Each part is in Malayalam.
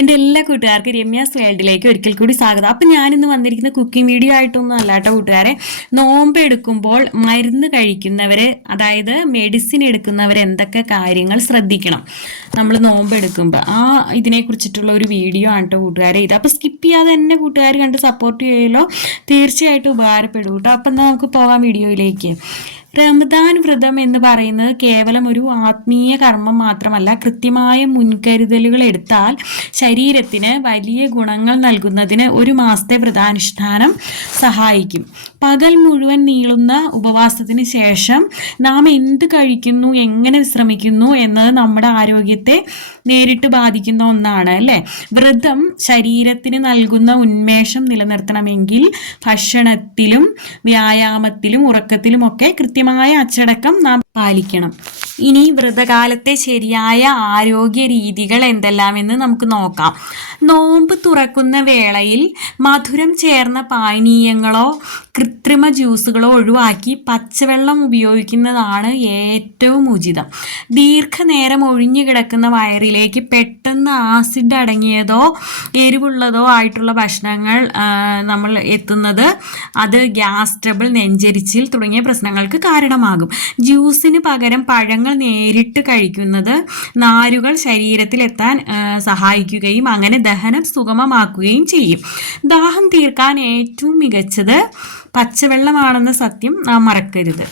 എൻ്റെ എല്ലാ കൂട്ടുകാർക്കും രമ്യാസ് വേൾഡിലേക്ക് ഒരിക്കൽ കൂടി സ്വാഗതം. അപ്പം ഞാനിന്ന് വന്നിരിക്കുന്ന കുക്കിംഗ് വീഡിയോ ആയിട്ടൊന്നും അല്ല കേട്ടോ കൂട്ടുകാരെ. നോമ്പ് എടുക്കുമ്പോൾ മരുന്ന് കഴിക്കുന്നവർ, അതായത് മെഡിസിൻ എടുക്കുന്നവർ എന്തൊക്കെ കാര്യങ്ങൾ ശ്രദ്ധിക്കണം നമ്മൾ നോമ്പ് എടുക്കുമ്പോൾ, ഇതിനെക്കുറിച്ചിട്ടുള്ള ഒരു വീഡിയോ ആണ് കേട്ടോ കൂട്ടുകാരെ ഇത്. അപ്പോൾ സ്കിപ്പ് ചെയ്യാതെ തന്നെ കൂട്ടുകാർ കണ്ട് സപ്പോർട്ട് ചെയ്യുമല്ലോ, തീർച്ചയായിട്ടും ഉപകാരപ്പെടും കേട്ടോ. അപ്പം നമുക്ക് പോകാം വീഡിയോയിലേക്ക്. റമദാൻ വ്രതം എന്ന് പറയുന്നത് കേവലം ഒരു ആത്മീയ കർമ്മം മാത്രമല്ല, കൃത്യമായ മുൻകരുതലുകൾ എടുത്താൽ ശരീരത്തിന് വലിയ ഗുണങ്ങൾ നൽകുന്നതിന് ഒരു മാസത്തെ വ്രതാനുഷ്ഠാനം സഹായിക്കും. പകൽ മുഴുവൻ നീളുന്ന ഉപവാസത്തിന് ശേഷം നാം എന്ത് കഴിക്കുന്നു, എങ്ങനെ വിശ്രമിക്കുന്നു എന്നത് നമ്മുടെ ആരോഗ്യത്തെ നേരിട്ട് ബാധിക്കുന്ന ഒന്നാണ് അല്ലേ. വ്രതം ശരീരത്തിന് നൽകുന്ന ഉന്മേഷം നിലനിർത്തണമെങ്കിൽ ഭക്ഷണത്തിലും വ്യായാമത്തിലും ഉറക്കത്തിലും ഒക്കെ കൃത്യമായ അച്ചടക്കം നാം പാലിക്കണം. ഇനി വ്രതകാലത്തെ ശരിയായ ആരോഗ്യ രീതികൾ എന്തെല്ലാമെന്ന് നമുക്ക് നോക്കാം. നോമ്പ് തുറക്കുന്ന വേളയിൽ മധുരം ചേർന്ന പാനീയങ്ങളോ കൃത്രിമ ജ്യൂസുകളോ ഒഴിവാക്കി പച്ചവെള്ളം ഉപയോഗിക്കുന്നതാണ് ഏറ്റവും ഉചിതം. ദീർഘനേരം ഒഴിഞ്ഞു കിടക്കുന്ന വയറിലേക്ക് പെട്ടെന്ന് ആസിഡ് അടങ്ങിയതോ എരിവുള്ളതോ ആയിട്ടുള്ള ഭക്ഷണങ്ങൾ നമ്മൾ എത്തുന്നത് അത് ഗ്യാസ് ട്രബിൾ, നെഞ്ചരിച്ചിൽ തുടങ്ങിയ പ്രശ്നങ്ങൾക്ക് കാരണമാകും. ജ്യൂസിന് പകരം പഴങ്ങൾ നേരിട്ട് കഴിക്കുന്നത് നാരുകൾ ശരീരത്തിൽ എത്താൻ സഹായിക്കുകയും അങ്ങനെ ദഹനം സുഗമമാക്കുകയും ചെയ്യും. ദാഹം തീർക്കാൻ ഏറ്റവും മികച്ചത് പച്ചവെള്ളമാണെന്ന സത്യം നാം മറക്കരുത്.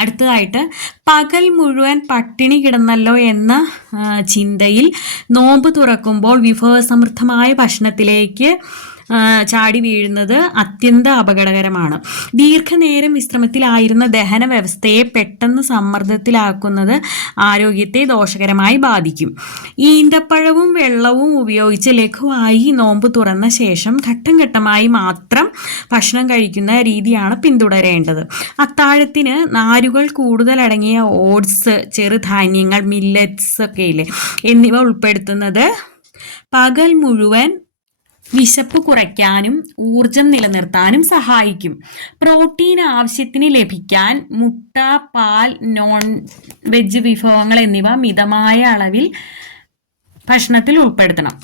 അടുത്തതായിട്ട്, പകൽ മുഴുവൻ പട്ടിണി കിടന്നല്ലോ എന്ന ചിന്തയിൽ നോമ്പ് തുറക്കുമ്പോൾ വിഭവസമൃദ്ധമായ ഭക്ഷണത്തിലേക്ക് ചാടി വീഴുന്നത് അത്യന്തം അപകടകരമാണ്. ദീർഘനേരം വിശ്രമത്തിലായിരുന്ന ദഹന വ്യവസ്ഥയെ പെട്ടെന്ന് സമ്മർദ്ദത്തിലാക്കുന്നത് ആരോഗ്യത്തെ ദോഷകരമായി ബാധിക്കും. ഈന്തപ്പഴവും വെള്ളവും ഉപയോഗിച്ച് ലഘുവായി നോമ്പ് തുറന്ന ശേഷം ഘട്ടം ഘട്ടമായി മാത്രം ഭക്ഷണം കഴിക്കുന്ന രീതിയാണ് പിന്തുടരേണ്ടത്. അത്താഴത്തിന് നാരുകൾ കൂടുതൽ അടങ്ങിയ ഓട്സ്, ചെറുധാന്യങ്ങൾ, മില്ലറ്റ്സ് ഒക്കെ ഇല്ലേ, എന്നിവ ഉൾപ്പെടുത്തുന്നത് പകൽ മുഴുവൻ വിശപ്പ് കുറയ്ക്കാനും ഊർജം നിലനിർത്താനും സഹായിക്കും. പ്രോട്ടീൻ ആവശ്യത്തിന് ലഭിക്കാൻ മുട്ട, പാൽ, നോൺ വെജ് വിഭവങ്ങൾ എന്നിവ മിതമായ അളവിൽ ഭക്ഷണത്തിൽ ഉൾപ്പെടുത്തണം.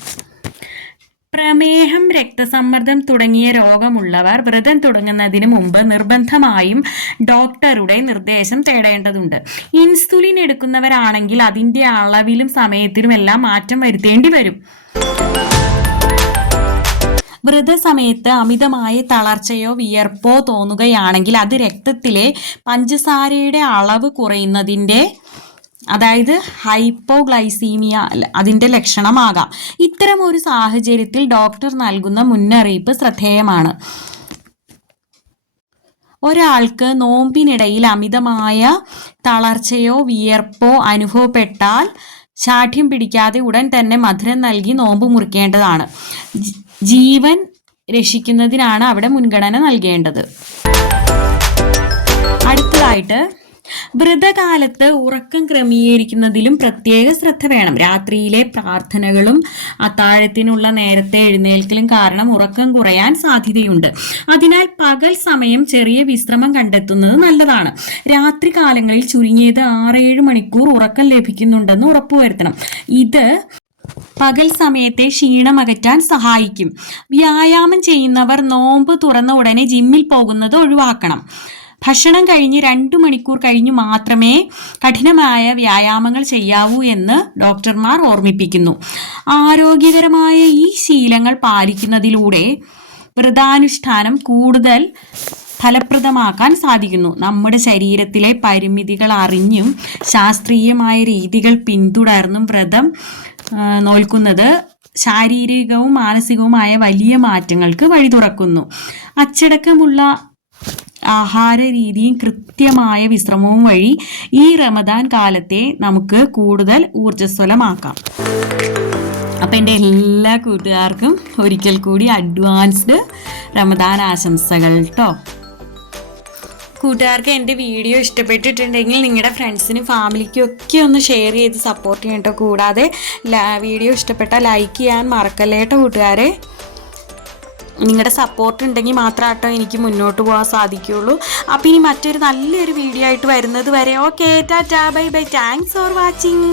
പ്രമേഹം, രക്തസമ്മർദ്ദം തുടങ്ങിയ രോഗമുള്ളവർ വ്രതം തുടങ്ങുന്നതിന് മുമ്പ് നിർബന്ധമായും ഡോക്ടറുടെ നിർദ്ദേശം തേടേണ്ടതുണ്ട്. ഇൻസുലിൻ എടുക്കുന്നവരാണെങ്കിൽ അതിൻ്റെ അളവിലും സമയത്തിലും എല്ലാം മാറ്റം വരുത്തേണ്ടി വരും. വ്രതസമയത്ത് അമിതമായ തളർച്ചയോ വിയർപ്പോ തോന്നുകയാണെങ്കിൽ അത് രക്തത്തിലെ പഞ്ചസാരയുടെ അളവ് കുറയുന്നതിൻ്റെ, അതായത് ഹൈപ്പോഗ്ലൈസീമിയ, അതിൻ്റെ ലക്ഷണമാകാം. ഇത്തരം ഒരു സാഹചര്യത്തിൽ ഡോക്ടർ നൽകുന്ന മുന്നറിയിപ്പ് ശ്രദ്ധേയമാണ്. ഒരാൾക്ക് നോമ്പിനിടയിൽ അമിതമായ തളർച്ചയോ വിയർപ്പോ അനുഭവപ്പെട്ടാൽ ശാഠ്യം പിടിക്കാതെ ഉടൻ തന്നെ മധുരം നൽകി നോമ്പ് മുറിക്കേണ്ടതാണ്. ജീവൻ രക്ഷിക്കുന്നതിനാണ് അവിടെ മുൻഗണന നൽകേണ്ടത്. അടുത്തതായിട്ട്, വ്രതകാലത്ത് ഉറക്കം ക്രമീകരിക്കുന്നതിലും പ്രത്യേക ശ്രദ്ധ വേണം. രാത്രിയിലെ പ്രാർത്ഥനകളും അത്താഴത്തിനുള്ള നേരത്തെ എഴുന്നേൽക്കലും കാരണം ഉറക്കം കുറയാൻ സാധ്യതയുണ്ട്. അതിനാൽ പകൽ സമയം ചെറിയ വിശ്രമം കണ്ടെത്തുന്നത് നല്ലതാണ്. രാത്രി കാലങ്ങളിൽ ചുരുങ്ങിയത് 6-7 മണിക്കൂർ ഉറക്കം ലഭിക്കുന്നുണ്ടെന്ന് ഉറപ്പുവരുത്തണം. ഇത് പകൽ സമയത്തെ ക്ഷീണം അകറ്റാൻ സഹായിക്കും. വ്യായാമം ചെയ്യുന്നവർ നോമ്പ് തുറന്ന ഉടനെ ജിമ്മിൽ പോകുന്നത് ഒഴിവാക്കണം. ഭക്ഷണം കഴിഞ്ഞ് 2 മണിക്കൂർ കഴിഞ്ഞ് മാത്രമേ കഠിനമായ വ്യായാമങ്ങൾ ചെയ്യാവൂ എന്ന് ഡോക്ടർമാർ ഓർമ്മിപ്പിക്കുന്നു. ആരോഗ്യകരമായ ഈ ശീലങ്ങൾ പാലിക്കുന്നതിലൂടെ വ്രതാനുഷ്ഠാനം കൂടുതൽ ഫലപ്രദമാക്കാൻ സാധിക്കുന്നു. നമ്മുടെ ശരീരത്തിലെ പരിമിതികൾ അറിഞ്ഞും ശാസ്ത്രീയമായ രീതികൾ പിന്തുടർന്നും വ്രതം നോൽക്കുന്നത് ശാരീരികവും മാനസികവുമായ വലിയ മാറ്റങ്ങൾക്ക് വഴി തുറക്കുന്നു. അച്ചടക്കമുള്ള ആഹാര രീതിയും കൃത്യമായ വിശ്രമവും വഴി ഈ റമദാൻ കാലത്തെ നമുക്ക് കൂടുതൽ ഊർജ്ജസ്വലമാക്കാം. അപ്പം എൻ്റെ എല്ലാ കൂട്ടുകാർക്കും ഒരിക്കൽ കൂടി അഡ്വാൻസ്ഡ് റമദാൻ ആശംസകൾ കേട്ടോ. കൂട്ടുകാർക്ക് എൻ്റെ വീഡിയോ ഇഷ്ടപ്പെട്ടിട്ടുണ്ടെങ്കിൽ നിങ്ങളുടെ ഫ്രണ്ട്സിനും ഫാമിലിക്കും ഒക്കെ ഒന്ന് ഷെയർ ചെയ്ത് സപ്പോർട്ട് ചെയ്യണം കേട്ടോ. കൂടാതെ വീഡിയോ ഇഷ്ടപ്പെട്ടാൽ ലൈക്ക് ചെയ്യാൻ മറക്കല്ലേ കേട്ടോ കൂട്ടുകാരെ. നിങ്ങളുടെ സപ്പോർട്ട് ഉണ്ടെങ്കിൽ മാത്രമേ കേട്ടോ എനിക്ക് മുന്നോട്ട് പോകാൻ സാധിക്കുകയുള്ളൂ. അപ്പോൾ ഇനി മറ്റൊരു നല്ലൊരു വീഡിയോ ആയിട്ട് വരുന്നത് വരെ okay, Tata, bye bye, thanks for watching.